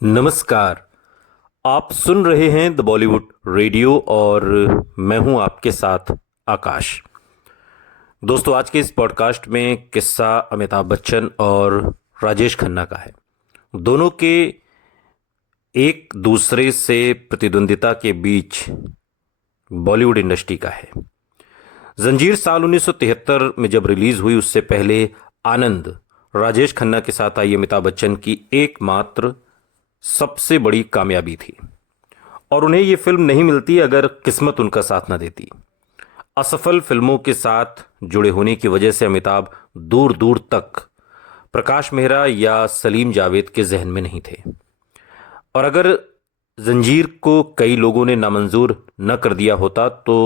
नमस्कार। आप सुन रहे हैं द बॉलीवुड रेडियो और मैं हूं आपके साथ आकाश। दोस्तों, आज के इस पॉडकास्ट में किस्सा अमिताभ बच्चन और राजेश खन्ना का है। दोनों के एक दूसरे से प्रतिद्वंदिता के बीच बॉलीवुड इंडस्ट्री का है। जंजीर साल 1973 में जब रिलीज हुई, उससे पहले आनंद राजेश खन्ना के साथ आई अमिताभ बच्चन की एकमात्र सबसे बड़ी कामयाबी थी और उन्हें यह फिल्म नहीं मिलती अगर किस्मत उनका साथ न देती। असफल फिल्मों के साथ जुड़े होने की वजह से अमिताभ दूर दूर तक प्रकाश मेहरा या सलीम जावेद के जहन में नहीं थे और अगर जंजीर को कई लोगों ने नामंजूर न कर दिया होता तो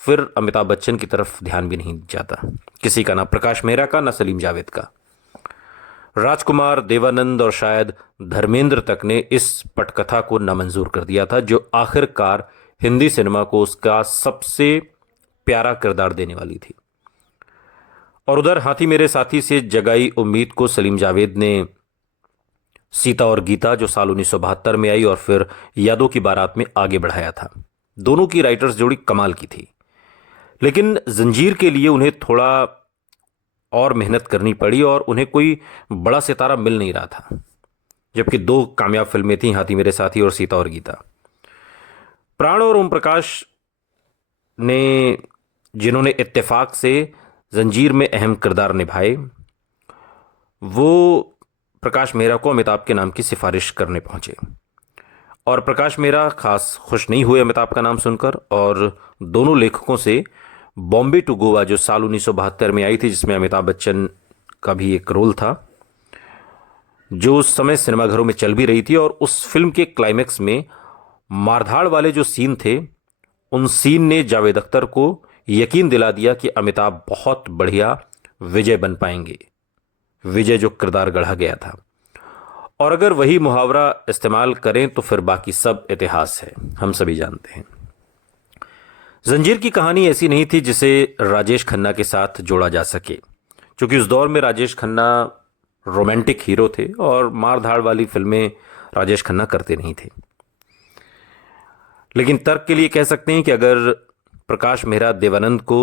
फिर अमिताभ बच्चन की तरफ ध्यान भी नहीं जाता किसी का, ना प्रकाश मेहरा का, ना सलीम जावेद का। राजकुमार, देवानंद और शायद धर्मेंद्र तक ने इस पटकथा को नामंजूर कर दिया था, जो आखिरकार हिंदी सिनेमा को उसका सबसे प्यारा किरदार देने वाली थी। और उधर हाथी मेरे साथी से जगाई उम्मीद को सलीम जावेद ने सीता और गीता, जो साल 1972 में आई, और फिर यादों की बारात में आगे बढ़ाया था। दोनों की राइटर्स जोड़ी कमाल की थी, लेकिन जंजीर के लिए उन्हें थोड़ा और मेहनत करनी पड़ी और उन्हें कोई बड़ा सितारा मिल नहीं रहा था, जबकि दो कामयाब फिल्में थीं, हाथी मेरे साथी और सीता और गीता। प्राण और ओम प्रकाश ने, जिन्होंने इत्तेफाक से जंजीर में अहम किरदार निभाए, वो प्रकाश मेहरा को अमिताभ के नाम की सिफारिश करने पहुंचे और प्रकाश मेहरा खास खुश नहीं हुए अमिताभ का नाम सुनकर और दोनों लेखकों से बॉम्बे टू गोवा, जो साल 1972 में आई थी, जिसमें अमिताभ बच्चन का भी एक रोल था, जो उस समय सिनेमाघरों में चल भी रही थी, और उस फिल्म के क्लाइमेक्स में मारधाड़ वाले जो सीन थे, उन सीन ने जावेद अख्तर को यकीन दिला दिया कि अमिताभ बहुत बढ़िया विजय बन पाएंगे, विजय जो किरदार गढ़ा गया था। और अगर वही मुहावरा इस्तेमाल करें तो फिर बाकी सब इतिहास है, हम सभी जानते हैं। जंजीर की कहानी ऐसी नहीं थी जिसे राजेश खन्ना के साथ जोड़ा जा सके, क्योंकि उस दौर में राजेश खन्ना रोमांटिक हीरो थे और मार धाड़ वाली फिल्में राजेश खन्ना करते नहीं थे। लेकिन तर्क के लिए कह सकते हैं कि अगर प्रकाश मेहरा देवानंद को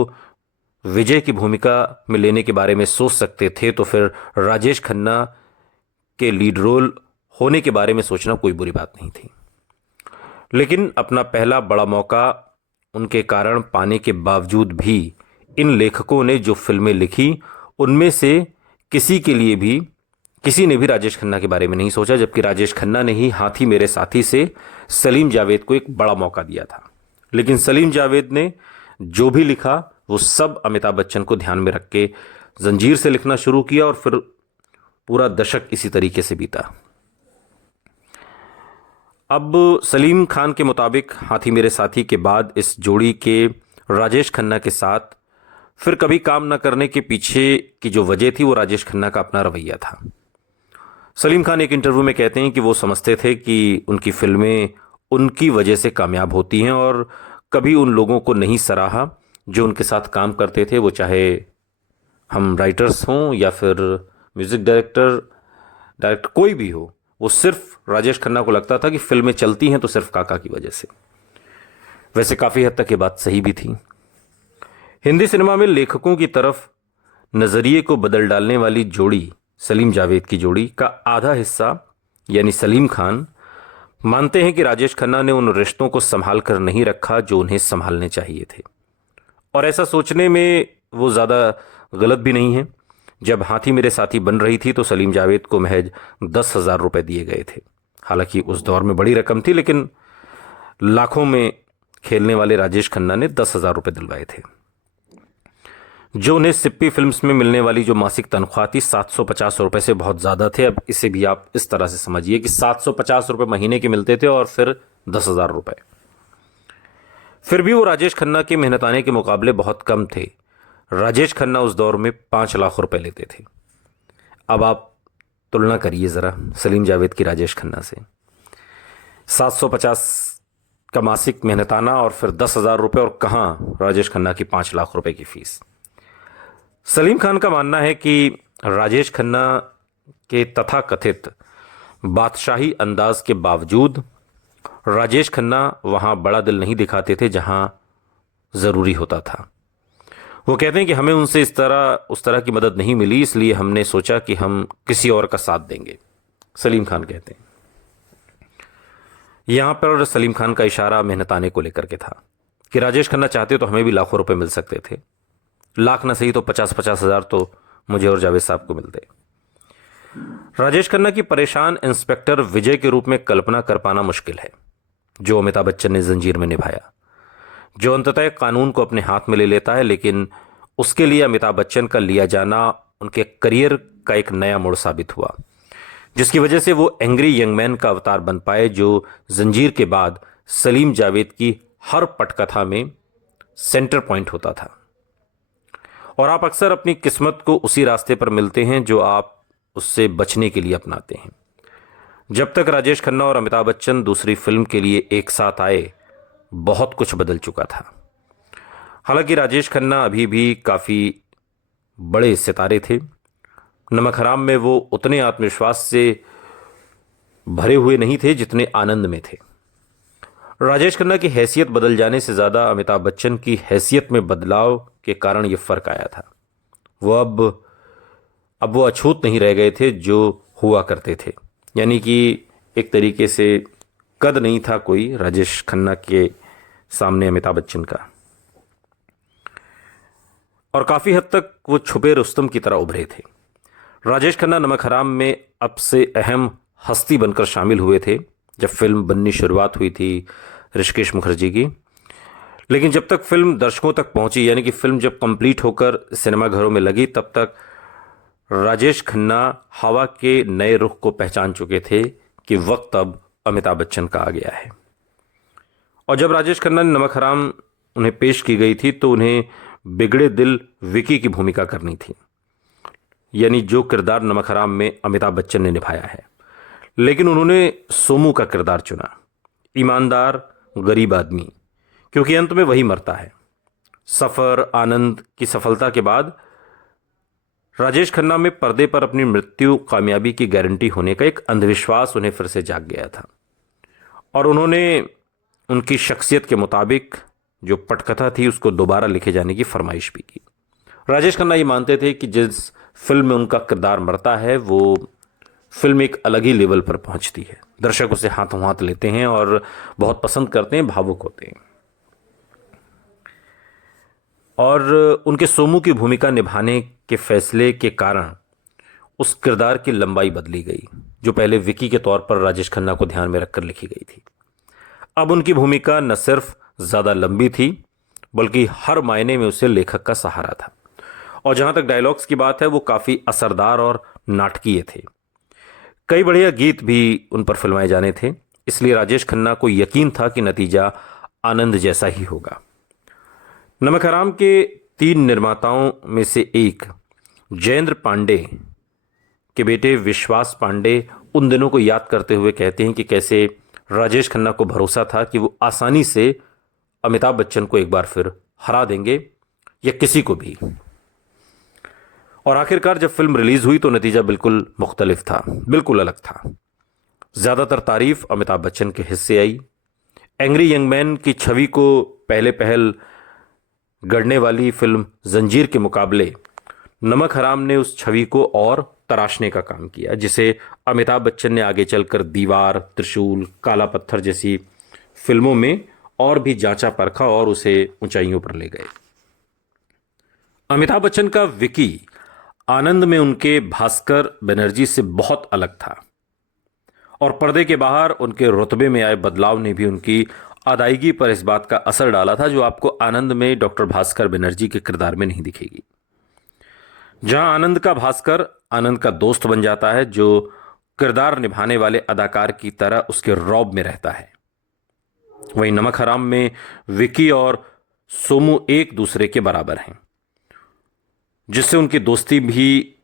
विजय की भूमिका में लेने के बारे में सोच सकते थे तो फिर राजेश खन्ना के लीड रोल होने के बारे में सोचना कोई बुरी बात नहीं थी। लेकिन अपना पहला बड़ा मौका उनके कारण पाने के बावजूद भी इन लेखकों ने जो फिल्में लिखी, उनमें से किसी ने भी राजेश खन्ना के बारे में नहीं सोचा, जबकि राजेश खन्ना ने ही हाथी मेरे साथी से सलीम जावेद को एक बड़ा मौका दिया था। लेकिन सलीम जावेद ने जो भी लिखा वो सब अमिताभ बच्चन को ध्यान में रख के जंजीर से लिखना शुरू किया और फिर पूरा दशक इसी तरीके से बीता। अब सलीम खान के मुताबिक हाथी मेरे साथी के बाद इस जोड़ी के राजेश खन्ना के साथ फिर कभी काम न करने के पीछे की जो वजह थी वो राजेश खन्ना का अपना रवैया था। सलीम खान एक इंटरव्यू में कहते हैं कि वो समझते थे कि उनकी फिल्में उनकी वजह से कामयाब होती हैं और कभी उन लोगों को नहीं सराहा जो उनके साथ काम करते थे, वो चाहे हम राइटर्स हों या फिर म्यूजिक डायरेक्टर कोई भी हो। वो सिर्फ राजेश खन्ना को लगता था कि फिल्में चलती हैं तो सिर्फ काका की वजह से। वैसे काफ़ी हद तक ये बात सही भी थी। हिंदी सिनेमा में लेखकों की तरफ नज़रिए को बदल डालने वाली जोड़ी, सलीम जावेद की जोड़ी का आधा हिस्सा यानी सलीम खान मानते हैं कि राजेश खन्ना ने उन रिश्तों को संभाल कर नहीं रखा जो उन्हें संभालने चाहिए थे। और ऐसा सोचने में वो ज़्यादा गलत भी नहीं है। जब हाथी मेरे साथी बन रही थी तो सलीम जावेद को महज 10,000 रुपये दिए गए थे। हालांकि उस दौर में बड़ी रकम थी, लेकिन लाखों में खेलने वाले राजेश खन्ना ने 10,000 रुपये दिलवाए थे, जो उन्हें सिप्पी फिल्म्स में मिलने वाली जो मासिक तनख्वाह थी 750 रुपये से बहुत ज़्यादा थे। अब इसे भी आप इस तरह से समझिए कि 750 रुपये महीने के मिलते थे और फिर 10,000 रुपये। फिर भी वो राजेश खन्ना के मेहनताने के मुकाबले बहुत कम थे। राजेश खन्ना उस दौर में 5 लाख रुपए लेते थे। अब आप तुलना करिए ज़रा सलीम जावेद की राजेश खन्ना से। 750 का मासिक मेहनताना और फिर 10,000 रुपये, और कहाँ राजेश खन्ना की 5 लाख रुपए की फीस। सलीम खान का मानना है कि राजेश खन्ना के तथाकथित बादशाही अंदाज के बावजूद राजेश खन्ना वहाँ बड़ा दिल नहीं दिखाते थे जहाँ ज़रूरी होता था। वो कहते हैं कि हमें उनसे उस तरह की मदद नहीं मिली, इसलिए हमने सोचा कि हम किसी और का साथ देंगे। सलीम खान कहते हैं। यहाँ पर सलीम खान का इशारा मेहनताने को लेकर के था कि राजेश खन्ना चाहते तो हमें भी लाखों रुपए मिल सकते थे, लाख ना सही तो 50-50 हज़ार तो मुझे और जावेद साहब को मिलते। राजेश खन्ना की परेशान इंस्पेक्टर विजय के रूप में कल्पना कर पाना मुश्किल है, जो अमिताभ बच्चन ने जंजीर में निभाया, जो अंततः कानून को अपने हाथ में ले लेता है, लेकिन उसके लिए अमिताभ बच्चन का लिया जाना उनके करियर का एक नया मोड़ साबित हुआ, जिसकी वजह से वो एंग्री यंग मैन का अवतार बन पाए, जो जंजीर के बाद सलीम जावेद की हर पटकथा में सेंटर पॉइंट होता था। और आप अक्सर अपनी किस्मत को उसी रास्ते पर मिलते हैं जो आप उससे बचने के लिए अपनाते हैं। जब तक राजेश खन्ना और अमिताभ बच्चन दूसरी फिल्म के लिए एक साथ आए, बहुत कुछ बदल चुका था। हालांकि राजेश खन्ना अभी भी काफ़ी बड़े सितारे थे। नमक हराम में वो उतने आत्मविश्वास से भरे हुए नहीं थे जितने आनंद में थे। राजेश खन्ना की हैसियत बदल जाने से ज़्यादा अमिताभ बच्चन की हैसियत में बदलाव के कारण ये फ़र्क आया था। वो अब वो अछूत नहीं रह गए थे जो हुआ करते थे, यानी कि एक तरीके से कद नहीं था कोई राजेश खन्ना के सामने अमिताभ बच्चन का, और काफ़ी हद तक वो छुपे रुस्तम की तरह उभरे थे। राजेश खन्ना नमक हराम में अब से अहम हस्ती बनकर शामिल हुए थे जब फिल्म बननी शुरुआत हुई थी ऋषिकेश मुखर्जी की, लेकिन जब तक फिल्म दर्शकों तक पहुंची, यानी कि फिल्म जब कंप्लीट होकर सिनेमाघरों में लगी, तब तक राजेश खन्ना हवा के नए रुख को पहचान चुके थे कि वक्त अब अमिताभ बच्चन का आ गया है। और जब राजेश खन्ना ने नमक हराम उन्हें पेश की गई थी तो उन्हें बिगड़े दिल विकी की भूमिका करनी थी, यानी जो किरदार नमक हराम में अमिताभ बच्चन ने निभाया है। लेकिन उन्होंने सोमू का किरदार चुना, ईमानदार गरीब आदमी, क्योंकि अंत में वही मरता है। सफ़र आनंद की सफलता के बाद राजेश खन्ना में पर्दे पर अपनी मृत्यु कामयाबी की गारंटी होने का एक अंधविश्वास उन्हें फिर से जाग गया था, और उन्होंने उनकी शख्सियत के मुताबिक जो पटकथा थी उसको दोबारा लिखे जाने की फरमाइश भी की। राजेश खन्ना ये मानते थे कि जिस फिल्म में उनका किरदार मरता है वो फिल्म एक अलग ही लेवल पर पहुंचती है, दर्शक उसे हाथों हाथ लेते हैं और बहुत पसंद करते हैं, भावुक होते हैं। और उनके सोमू की भूमिका निभाने के फैसले के कारण उस किरदार की लंबाई बदली गई, जो पहले विकी के तौर पर राजेश खन्ना को ध्यान में रखकर लिखी गई थी। अब उनकी भूमिका न सिर्फ ज़्यादा लंबी थी, बल्कि हर मायने में उसे लेखक का सहारा था। और जहाँ तक डायलॉग्स की बात है, वो काफ़ी असरदार और नाटकीय थे। कई बढ़िया गीत भी उन पर फिल्माए जाने थे, इसलिए राजेश खन्ना को यकीन था कि नतीजा आनंद जैसा ही होगा। नमक हराम के 3 निर्माताओं में से एक जयेंद्र पांडे के बेटे विश्वास पांडे उन दिनों को याद करते हुए कहते हैं कि कैसे राजेश खन्ना को भरोसा था कि वो आसानी से अमिताभ बच्चन को एक बार फिर हरा देंगे, या किसी को भी। और आखिरकार जब फिल्म रिलीज हुई तो नतीजा बिल्कुल मुख्तलिफ था, बिल्कुल अलग था। ज़्यादातर तारीफ अमिताभ बच्चन के हिस्से आई। एंग्री यंग मैन की छवि को पहले पहल गढ़ने वाली फिल्म जंजीर के मुकाबले नमक हराम ने उस छवि को और तराशने का काम किया, जिसे अमिताभ बच्चन ने आगे चलकर दीवार, त्रिशूल, काला पत्थर जैसी फिल्मों में और भी जांचा परखा और उसे ऊंचाइयों पर ले गए। अमिताभ बच्चन का विकी आनंद में उनके भास्कर बनर्जी से बहुत अलग था, और पर्दे के बाहर उनके रुतबे में आए बदलाव ने भी उनकी अदायगी पर इस बात का असर डाला था जो आपको आनंद में डॉक्टर भास्कर बनर्जी के किरदार में नहीं दिखेगी। जहां आनंद का भास्कर आनंद का दोस्त बन जाता है, जो किरदार निभाने वाले अदाकार की तरह उसके रौब में रहता है, वहीं नमक हराम में विकी और सोमू एक दूसरे के बराबर हैं, जिससे उनकी दोस्ती भी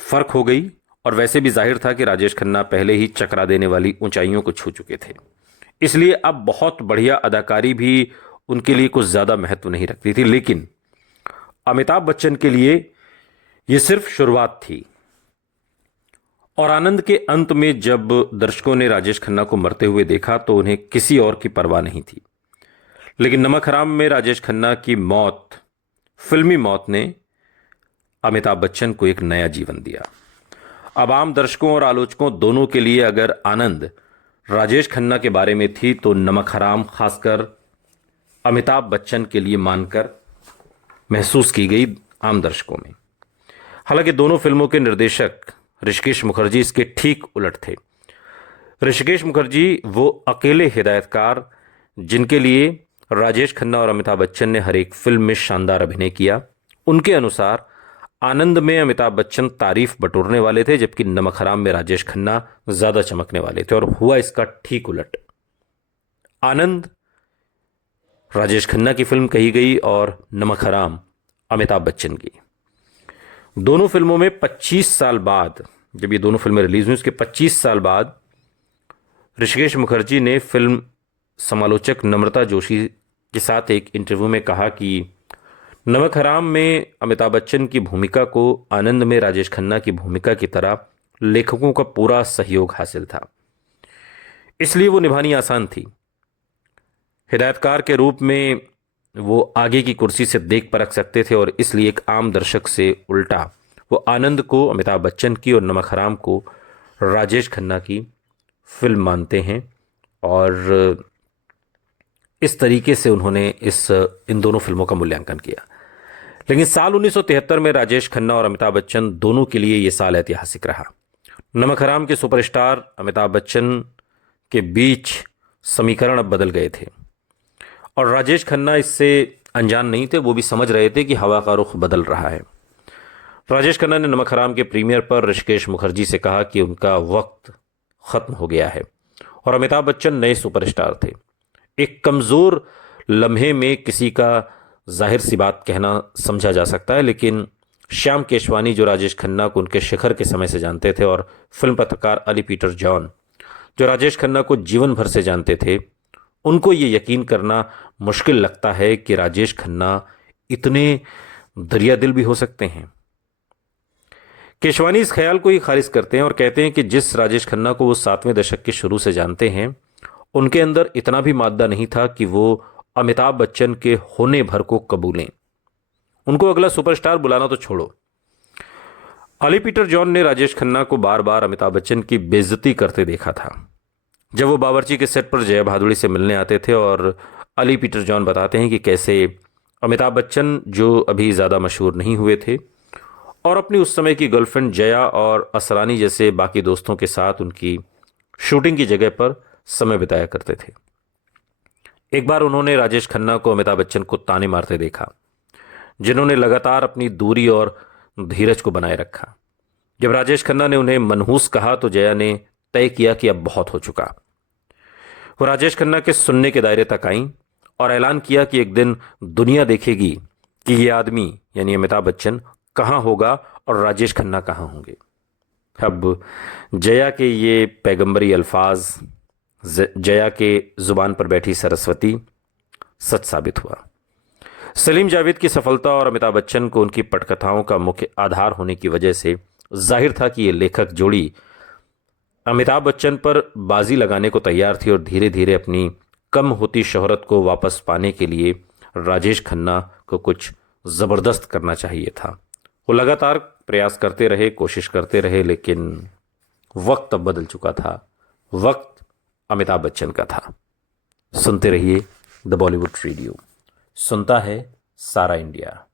फर्क हो गई। और वैसे भी जाहिर था कि राजेश खन्ना पहले ही चकरा देने वाली ऊंचाइयों को छू चुके थे, इसलिए अब बहुत बढ़िया अदाकारी भी उनके लिए कुछ ज़्यादा महत्व नहीं रखती थी। लेकिन अमिताभ बच्चन के लिए यह सिर्फ शुरुआत थी, और आनंद के अंत में जब दर्शकों ने राजेश खन्ना को मरते हुए देखा तो उन्हें किसी और की परवाह नहीं थी। लेकिन नमक हराम में राजेश खन्ना की मौत, फिल्मी मौत ने अमिताभ बच्चन को एक नया जीवन दिया। अब आम दर्शकों और आलोचकों दोनों के लिए अगर आनंद राजेश खन्ना के बारे में थी तो नमक हराम खासकर अमिताभ बच्चन के लिए मानकर महसूस की गई आम दर्शकों में। हालांकि दोनों फिल्मों के निर्देशक ऋषिकेश मुखर्जी इसके ठीक उलट थे। ऋषिकेश मुखर्जी वो अकेले हिदायतकार जिनके लिए राजेश खन्ना और अमिताभ बच्चन ने हर एक फिल्म में शानदार अभिनय किया। उनके अनुसार आनंद में अमिताभ बच्चन तारीफ बटोरने वाले थे, जबकि नमक हराम में राजेश खन्ना ज्यादा चमकने वाले थे। और हुआ इसका ठीक उलट। आनंद राजेश खन्ना की फिल्म कही गई और नमक हराम अमिताभ बच्चन की। दोनों फिल्मों में 25 साल बाद, जब ये दोनों फिल्में रिलीज हुई उसके 25 साल बाद ऋषिकेश मुखर्जी ने फिल्म समालोचक नम्रता जोशी के साथ एक इंटरव्यू में कहा कि नमक हराम में अमिताभ बच्चन की भूमिका को आनंद में राजेश खन्ना की भूमिका की तरह लेखकों का पूरा सहयोग हासिल था, इसलिए वो निभानी आसान थी। हिदायतकार के रूप में वो आगे की कुर्सी से देख परख सकते थे और इसलिए एक आम दर्शक से उल्टा वो आनंद को अमिताभ बच्चन की और नमक हराम को राजेश खन्ना की फिल्म मानते हैं। और इस तरीके से उन्होंने इन दोनों फिल्मों का मूल्यांकन किया। लेकिन साल 1973 में राजेश खन्ना और अमिताभ बच्चन दोनों के लिए यह साल ऐतिहासिक रहा। नमक हराम के सुपरस्टार अमिताभ बच्चन के बीच समीकरण अब बदल गए थे और राजेश खन्ना इससे अनजान नहीं थे। वो भी समझ रहे थे कि हवा का रुख बदल रहा है। राजेश खन्ना ने नमक हराम के प्रीमियर पर ऋषिकेश मुखर्जी से कहा कि उनका वक्त खत्म हो गया है और अमिताभ बच्चन नए सुपरस्टार थे। एक कमजोर लम्हे में किसी का जाहिर सी बात कहना समझा जा सकता है, लेकिन श्याम केशवानी जो राजेश खन्ना को उनके शिखर के समय से जानते थे और फिल्म पत्रकार अली पीटर जॉन जो राजेश खन्ना को जीवन भर से जानते थे, उनको ये यकीन करना मुश्किल लगता है कि राजेश खन्ना इतने दरिया दिल भी हो सकते हैं। केशवानी इस ख्याल को ही खारिज करते हैं और कहते हैं कि जिस राजेश खन्ना को वो 7वें दशक के शुरू से जानते हैं, उनके अंदर इतना भी मादा नहीं था कि वो अमिताभ बच्चन के होने भर को कबूलें। उनको अगला सुपरस्टार बुलाना तो छोड़ो। अली पीटर जॉन ने राजेश खन्ना को बार बार अमिताभ बच्चन की बेइज्जती करते देखा था। जब वो बावर्ची के सेट पर जया भादुड़ी से मिलने आते थे और अली पीटर जॉन बताते हैं कि कैसे अमिताभ बच्चन जो अभी ज़्यादा मशहूर नहीं हुए थे और अपनी उस समय की गर्लफ्रेंड जया और असरानी जैसे बाकी दोस्तों के साथ उनकी शूटिंग की जगह पर समय बिताया करते थे। एक बार उन्होंने राजेश खन्ना को अमिताभ बच्चन को ताने मारते देखा, जिन्होंने लगातार अपनी दूरी और धीरज को बनाए रखा। जब राजेश खन्ना ने उन्हें मनहूस कहा तो जया ने तय किया कि अब बहुत हो चुका। वो राजेश खन्ना के सुनने के दायरे तक आईं और ऐलान किया कि एक दिन दुनिया देखेगी कि ये आदमी यानी अमिताभ बच्चन कहाँ होगा और राजेश खन्ना कहाँ होंगे। अब जया के ये पैगंबरी अल्फाज, जया के जुबान पर बैठी सरस्वती सच साबित हुआ। सलीम जावेद की सफलता और अमिताभ बच्चन को उनकी पटकथाओं का मुख्य आधार होने की वजह से जाहिर था कि ये लेखक जोड़ी अमिताभ बच्चन पर बाजी लगाने को तैयार थी और धीरे धीरे अपनी कम होती शोहरत को वापस पाने के लिए राजेश खन्ना को कुछ ज़बरदस्त करना चाहिए था। वो लगातार प्रयास करते रहे, कोशिश करते रहे, लेकिन वक्त अब बदल चुका था। वक्त अमिताभ बच्चन का था। सुनते रहिए द बॉलीवुड रेडियो। सुनता है सारा इंडिया।